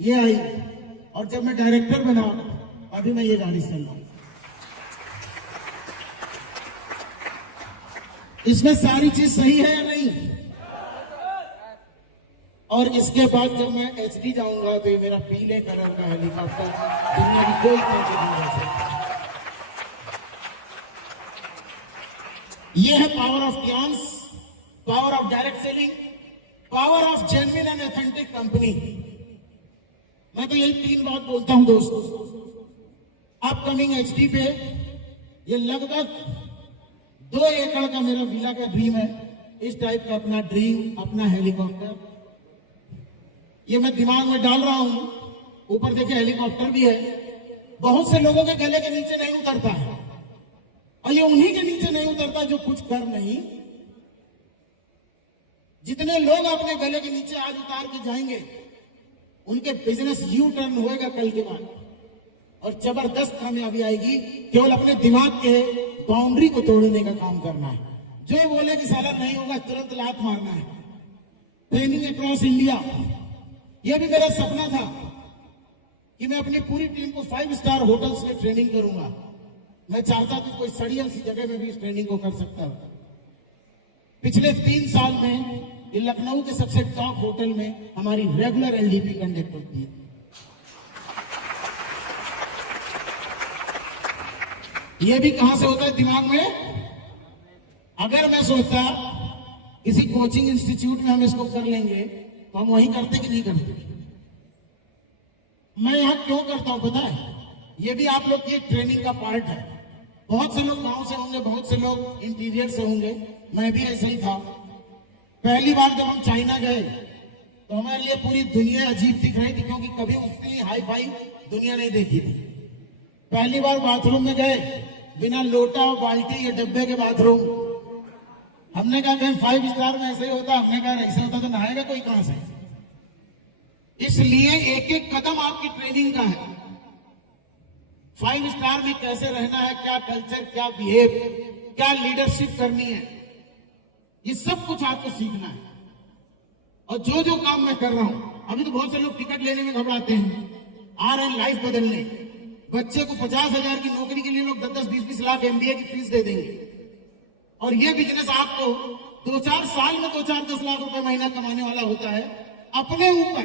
ये आई, और जब मैं डायरेक्टर बना अभी मैं ये गाड़ी चल रहा हूं। इसमें सारी चीज सही है या नहीं? और इसके बाद जब मैं एचडी जाऊंगा तो ये मेरा पीले कलर का हेलीकॉप्टर दुनिया की कोई चीज नहीं है। ये है power of Tiens, power of direct selling, power of genuine and authentic company. मैं तो यही 3 बात बोलता हूं दोस्तों। अपकमिंग एचडी पे ये लगभग 2 एकड़ का मेरा विला का ड्रीम है। इस टाइप का अपना ड्रीम, अपना हेलीकॉप्टर ये मैं दिमाग में डाल रहा हूं। ऊपर देखिए हेलीकॉप्टर भी है। बहुत से लोगों के गले के नीचे नहीं उतरता है, और ये उन्हीं के नीचे नहीं उतरता जो कुछ कर नहीं। जितने लोग अपने गले के नीचे आज उतार के जाएंगे उनके बिजनेस यू टर्न होएगा कल के बाद, और जबरदस्त कामयाबी आएगी। केवल अपने दिमाग के बाउंड्री को तोड़ने का काम करना है। जो बोले कि साला नहीं होगा तुरंत लात मारना है। ट्रेनिंग अक्रॉस इंडिया, यह भी मेरा सपना था कि मैं अपनी पूरी टीम को 5 स्टार होटल्स में ट्रेनिंग करूंगा। मैं चाहता था कोई सड़ियल सी जगह में भी इस ट्रेनिंग को कर सकता हूं। पिछले 3 साल में ये लखनऊ के सबसे टॉप होटल में हमारी रेगुलर एलडीपी कंडक्ट होती है। ये भी कहां से होता है? दिमाग में। अगर मैं सोचता किसी कोचिंग इंस्टीट्यूट में हम इसको कर लेंगे तो हम वहीं करते कि नहीं करते? मैं यहां क्यों करता हूं पता है? ये भी आप लोग की एक ट्रेनिंग का पार्ट है। बहुत से लोग गांव से होंगे, बहुत से लोग इंटीरियर से होंगे, मैं भी ऐसे ही था। पहली बार जब हम चाइना गए तो हमारे लिए पूरी दुनिया अजीब दिख रही थी, क्योंकि कभी उतनी हाई फाई दुनिया नहीं देखी थी। पहली बार बाथरूम में गए, बिना लोटा और बाल्टी या डब्बे के बाथरूम। हमने कहा कहीं 5 स्टार में ऐसे ही होता, हमने कहा ऐसे होता तो नहाएगा कोई कहां से। इसलिए एक एक कदम आपकी ट्रेनिंग का है। 5 स्टार में कैसे रहना है, क्या कल्चर, क्या बिहेव, क्या लीडरशिप करनी है, ये सब कुछ आपको सीखना है। और जो जो काम मैं कर रहा हूं, अभी तो बहुत से लोग टिकट लेने में घबराते हैं, आ रहे हैं लाइफ बदलने। बच्चे को 50,000 की नौकरी के लिए लोग 10-10, 20-20 लाख MBA की फीस दे देंगे, और ये बिजनेस आपको 2-4 साल में 2-4-10 लाख रुपए महीना कमाने वाला होता है। अपने ऊपर,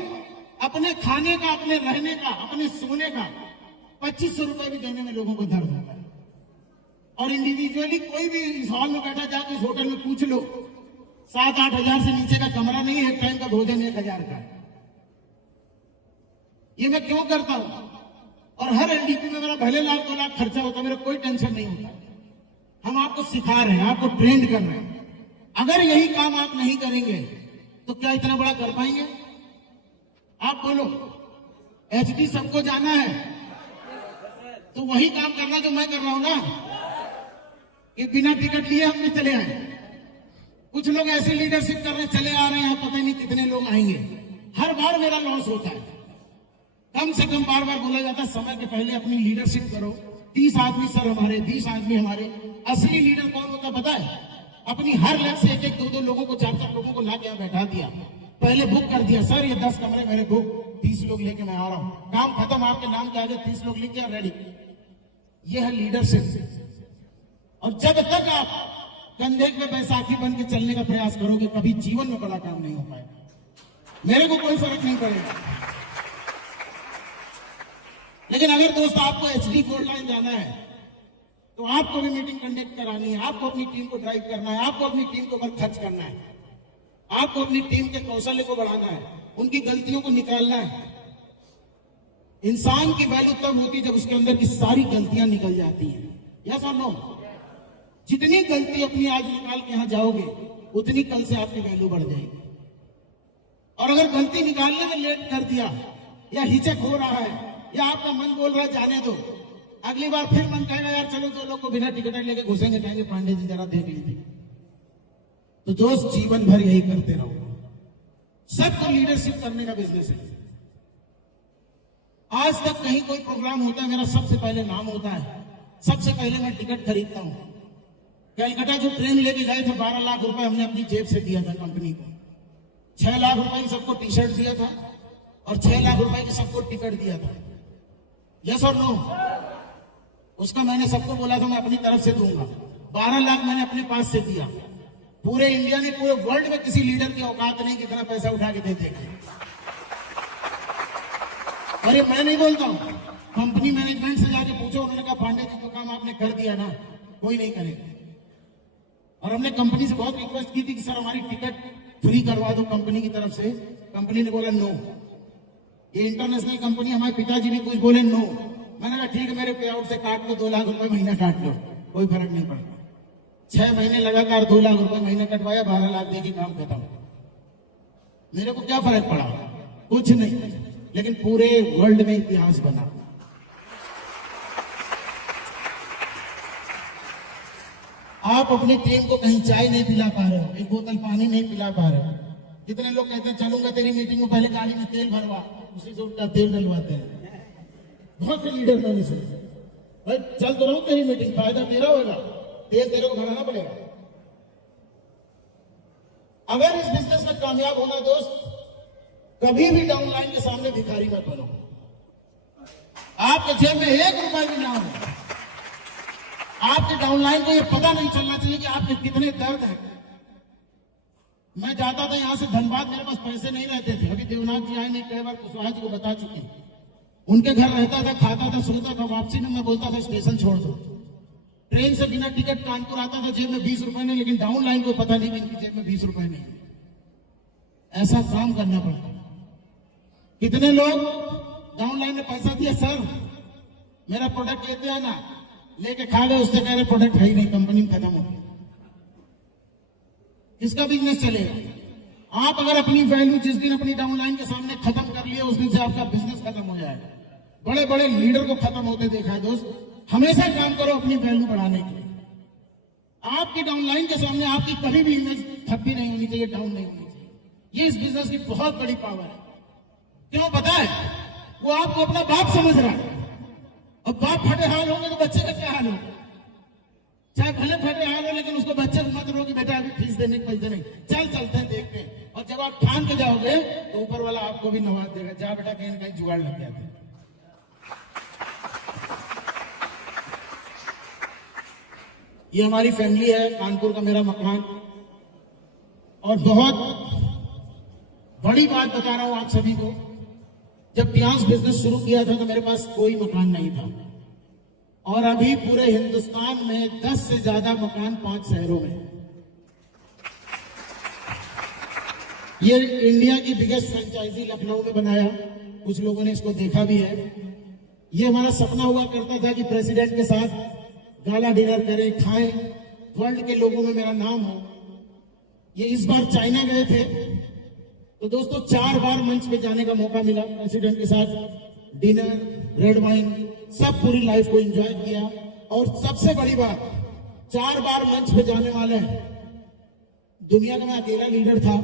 अपने खाने का, अपने रहने का, अपने सोने का 2500 रुपए भी देने में लोगों को दर्द होता है। और इंडिविजुअली कोई भी इस हॉल में बैठा जाके इस होटल में पूछ लो, 7-8 हजार से नीचे का कमरा नहीं है, एक टाइम का भोजन 1,000 का। ये मैं क्यों करता हूं? और हर LDP में मेरा भले लाख 2 लाख खर्चा होता, मेरा कोई टेंशन नहीं होता। हम आपको सिखा रहे हैं, आपको ट्रेंड कर रहे हैं। अगर यही काम आप नहीं करेंगे तो क्या इतना बड़ा कर पाएंगे? आप बोलो, HD सबको जाना है तो वही काम करना जो मैं कर रहा हूं ना, कि बिना टिकट लिए हम भी चले आए। कुछ लोग ऐसे लीडरशिप कर रहे चले आ रहे हैं, पता नहीं कितने लोग आएंगे। हर बार मेरा लॉस होता है। कम से कम बार बार बोला जाता है समय के पहले अपनी लीडरशिप करो। 30 आदमी सर हमारे, 20 आदमी हमारे। असली लीडर कौन होता पता है? अपनी हर लैब से 1-1, 2-2 लोगों को, 4-4 लोगों को लाके यहाँ बैठा दिया, पहले बुक कर दिया, सर ये 10 कमरे मेरे बुक, 30 लोग लेके मैं आ रहा हूं, काम खत्म, आपके नाम के आगे 30 लोग लिख दिया, रेडी। ये है लीडरशिप। और जब तक आप कंधे पे बैसाखी बन के चलने का प्रयास करोगे, कभी जीवन में बड़ा काम नहीं हो पाएगा। मेरे को कोई फर्क नहीं पड़ेगा। लेकिन अगर दोस्त आपको HD गोल्ड लाइन जाना है तो आपको भी मीटिंग कंडक्ट करानी है, आपको अपनी टीम को ड्राइव करना है, आपको अपनी टीम को खर्च करना है, आपको अपनी टीम के कौशल्य को बढ़ाना है, उनकी गलतियों को निकालना है। इंसान की वैल्यू तब होती है जब उसके अंदर की सारी गलतियां निकल जाती हैं। यस और नो? जितनी गलती अपनी आज निकाल के यहां जाओगे, उतनी कल से आपकी वैल्यू बढ़ जाएगी। और अगर गलती निकालने में लेट कर दिया, या हिचक हो रहा है, या आपका मन बोल रहा है जाने दो, अगली बार फिर मन कहेगा यार चलो 2 लोग को बिना टिकट लेके घुसेंगे, कहेंगे पांडे जी जरा देख लीजिए। तो दोस्त जीवन भर यही करते रहो। सबको लीडरशिप करने का बिजनेस है। आज तक कहीं कोई प्रोग्राम होता है, मेरा सबसे पहले नाम होता है, सबसे पहले मैं टिकट खरीदता हूं। कलकत्ता जो ट्रेन लेके गए थे, 12 लाख रुपए हमने अपनी जेब से दिया था कंपनी को। 6 लाख रुपए की सबको टी-शर्ट दिया था, और 6 लाख रुपए की सबको टिकट दिया था। यस और नो? उसका मैंने सबको बोला था मैं अपनी तरफ से दूंगा। 12 लाख मैंने अपने पास से दिया। पूरे इंडिया में, पूरे वर्ल्ड में किसी लीडर की औकात नहीं कितना पैसा उठा के देते हैं। अरे मैं नहीं बोलता हूं, कंपनी मैनेजमेंट से जाके पूछो, उन्होंने कहा पांडे जी जो काम आपने कर दिया ना, कोई नहीं करेगा। और हमने कंपनी से बहुत रिक्वेस्ट की थी कि सर हमारी टिकट फ्री करवा दो कंपनी की तरफ से। कंपनी ने बोला नो। ये इंटरनेशनल कंपनी, हमारे पिताजी भी कुछ बोले नो। मैंने कहा ठीक है, मेरे पे आउट से काट लो, 2 लाख रुपए महीना काट लो, कोई फर्क नहीं पड़ता। 6 महीने लगातार 2 लाख रुपए महीना कटवाया, 12 लाख दे के काम खत्म। मेरे को क्या फर्क पड़ा? कुछ नहीं। लेकिन पूरे वर्ल्ड में इतिहास बना। आप अपनी टीम को कहीं चाय नहीं पिला पा रहे हो, 1 बोतल पानी नहीं पिला पा रहे हो। कितने लोग कहते हैं चलूंगा तेरी मीटिंग में, पहले गाड़ी में तेल भरवा, उसी से उनका तेल डलवाते हैं। बहुत से लीडर मैंने सुने, भाई चल तो रहा हूं तेरी मीटिंग, फायदा तेरा होगा, तेल तेरे को भराना पड़ेगा। अगर इस बिजनेस में कामयाब होना दोस्त, कभी भी डाउनलाइन के सामने भिखारी मत बनो। आपके जेब में 1 रुपया भी ना हो, आपके डाउनलाइन को ये पता नहीं चलना चाहिए कि आपके कितने दर्द हैं। मैं जाता था यहां से धनबाद, मेरे पास पैसे नहीं रहते थे। अभी देवनाथ जी आए नहीं, कई बार कुशवाहा जी को बता चुके हैं। उनके घर रहता था, खाता था, सोता था। वापसी में मैं बोलता था स्टेशन छोड़ दो। ट्रेन से बिना टिकट कानपुर आता था, जेब में 20 रुपए नहीं, लेकिन डाउनलाइन को पता नहीं कि इनकी जेब में 20 रुपए नहीं। ऐसा काम करना पड़ता। कितने लोग डाउनलाइन में पैसा दिया, सर मेरा प्रोडक्ट लेते हैं ना, लेके खा गए, उससे कह रहे प्रोडक्ट है ही नहीं, कंपनी में खत्म हो गया। किसका बिजनेस चलेगा? आप अगर अपनी वैल्यू जिस दिन अपनी डाउनलाइन के सामने खत्म कर लिए, उस दिन से आपका बिजनेस खत्म हो जाएगा। बड़े बड़े लीडर को खत्म होते देखा है दोस्त। हमेशा काम करो अपनी वैल्यू बढ़ाने के लिए। आपकी डाउनलाइन के सामने आपकी कभी भी इमेज थप्पी नहीं होनी चाहिए, डाउन नहीं होनी चाहिए। ये इस बिजनेस की बहुत बड़ी पावर है। क्यों पता है? वो आपको अपना बाप समझ रहा है, अब बाप फटे हाल होंगे तो बच्चे का क्या हाल होगा? चाहे भले फटे हाल हो, लेकिन उसको बच्चे को मत रोकी बेटा अभी फीस देने के पैसे नहीं, चल चलते हैं देखते हैं। और जब आप ठान के जाओगे तो ऊपर वाला आपको भी नवाज देगा, जा बेटा कहीं ना कहीं जुगाड़ लग जाता है। ये हमारी फैमिली है, कानपुर का मेरा मकान। और बहुत बड़ी बात बता रहा हूं आप सभी को, जब टियांस बिजनेस शुरू किया था तो मेरे पास कोई मकान नहीं था, और अभी पूरे हिंदुस्तान में 10 से ज्यादा मकान 5 शहरों में। ये इंडिया की बिगेस्ट फ्रेंचाइजी लखनऊ में बनाया, कुछ लोगों ने इसको देखा भी है। ये हमारा सपना हुआ करता था कि प्रेसिडेंट के साथ गाला डिनर करें, खाएं, वर्ल्ड के लोगों में मेरा नाम हो। ये इस बार चाइना गए थे तो दोस्तों 4 बार मंच पे जाने का मौका मिला, प्रेसिडेंट के साथ डिनर, रेड वाइन, सब पूरी लाइफ को एंजॉय किया। और सबसे बड़ी बात, 4 बार मंच पे जाने वाले दुनिया का मैं अकेला लीडर था,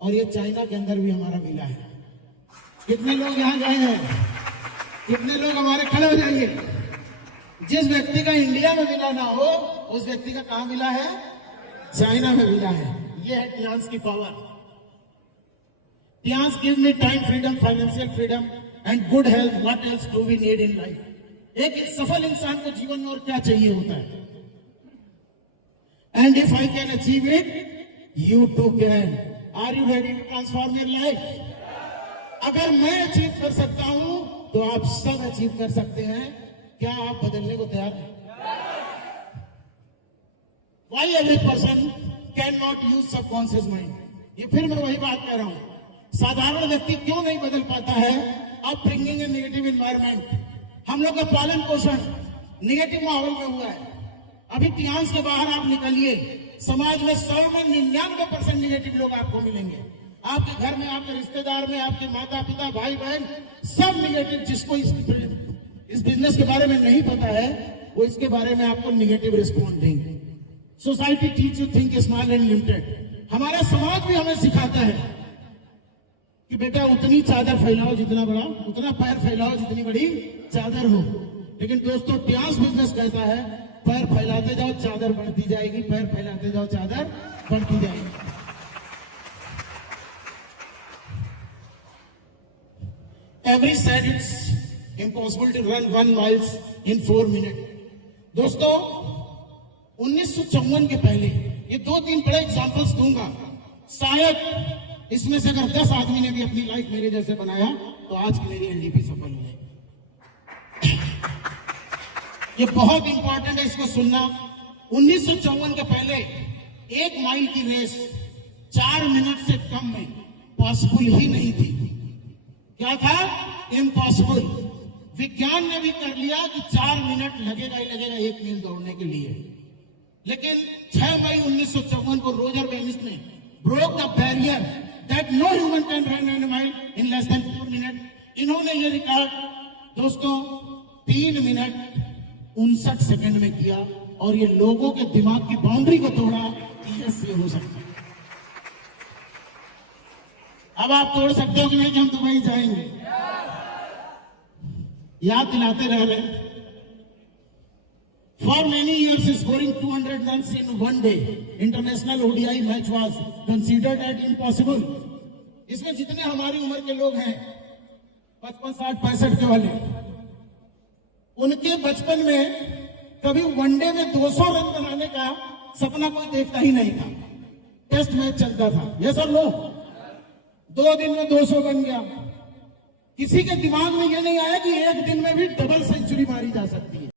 और ये चाइना के अंदर भी हमारा मिला है। कितने लोग यहां गए हैं? कितने लोग हमारे खड़े हो जाइए। जिस व्यक्ति का इंडिया में मिला ना हो, उस व्यक्ति का कहां मिला है? चाइना में मिला है। ये है टियांस की power. Tiens give me time freedom, financial freedom and good health. What else do we need in life? एक सफल इंसान को जीवन में और क्या चाहिए होता है? And if I can achieve it, you too can. Are you ready to transform your life? अगर मैं अचीव कर सकता हूं तो आप सब अचीव कर सकते हैं। क्या आप बदलने को तैयार हैं? Why every person cannot use subconscious mind? ये फिर मैं वही बात कह रहा हूं, साधारण व्यक्ति क्यों नहीं बदल पाता है? अपब्रिंगिंग ए नेगेटिव एनवायरमेंट। हम लोग का पालन पोषण नेगेटिव माहौल में हुआ है। अभी टियांस के बाहर आप निकलिए, समाज में 100 में 99% नेगेटिव लोग आपको मिलेंगे। आपके घर में, आपके रिश्तेदार में, आपके माता पिता, भाई बहन, सब नेगेटिव। जिसको इस बिजनेस के बारे में नहीं पता है, वो इसके बारे में आपको नेगेटिव रिस्पॉन्स देंगे। Society teach you think small and limited. हमारा समाज भी हमें सिखाता है कि बेटा उतनी चादर फैलाओ जितना बड़ा, उतना पैर फैलाओ जितनी बड़ी चादर हो। लेकिन दोस्तों टियांस बिजनेस कैसा है? पैर फैलाते जाओ, चादर बढ़ती जाएगी, पैर फैलाते जाओ, चादर बढ़ती जाएगी। Every said it's impossible to run 1 mile in 4 minutes। दोस्तों 1954 के पहले ये 2-3 बड़े एग्जांपल्स दूंगा, शायद इसमें से अगर 10 आदमी ने भी अपनी लाइफ मेरे जैसे बनाया तो आज की मेरी एलडीपी सफल हुई है। ये बहुत इंपॉर्टेंट है, इसको सुनना। 1954 के पहले 1 माइल की रेस 4 मिनट से कम में पॉसिबल ही नहीं थी। क्या था? इम्पॉसिबल। विज्ञान ने भी कर लिया कि 4 मिनट लगेगा ही लगेगा 1 मील दौड़ने के लिए। लेकिन 6 मई 1954 को रोजर बेनिस ने broke the barrier that no human can run an mile in less than 4 minute. इन्होंने ये रिकॉर्ड दोस्तों 3 मिनट 59 सेकंड में किया, और ये लोगों के दिमाग की बाउंड्री को तोड़ा कि यस ये हो सकता है। अब आप तोड़ सकते हो कि नहीं कि हम दुबई जाएंगे? याद दिलाते रह रहे। For many years, scoring 200 runs in one day international ODI match was considered as impossible। इसमें जितने हमारी उम्र के लोग हैं 55, 60, 65 के वाले, उनके बचपन में कभी वनडे में 200 रन बनाने का सपना कोई देखता ही नहीं था। टेस्ट मैच चलता था, ये सब लोग 2 दिन में 200 बन गया। किसी के दिमाग में ये नहीं आया कि 1 दिन में भी डबल सेंचुरी मारी जा सकती है।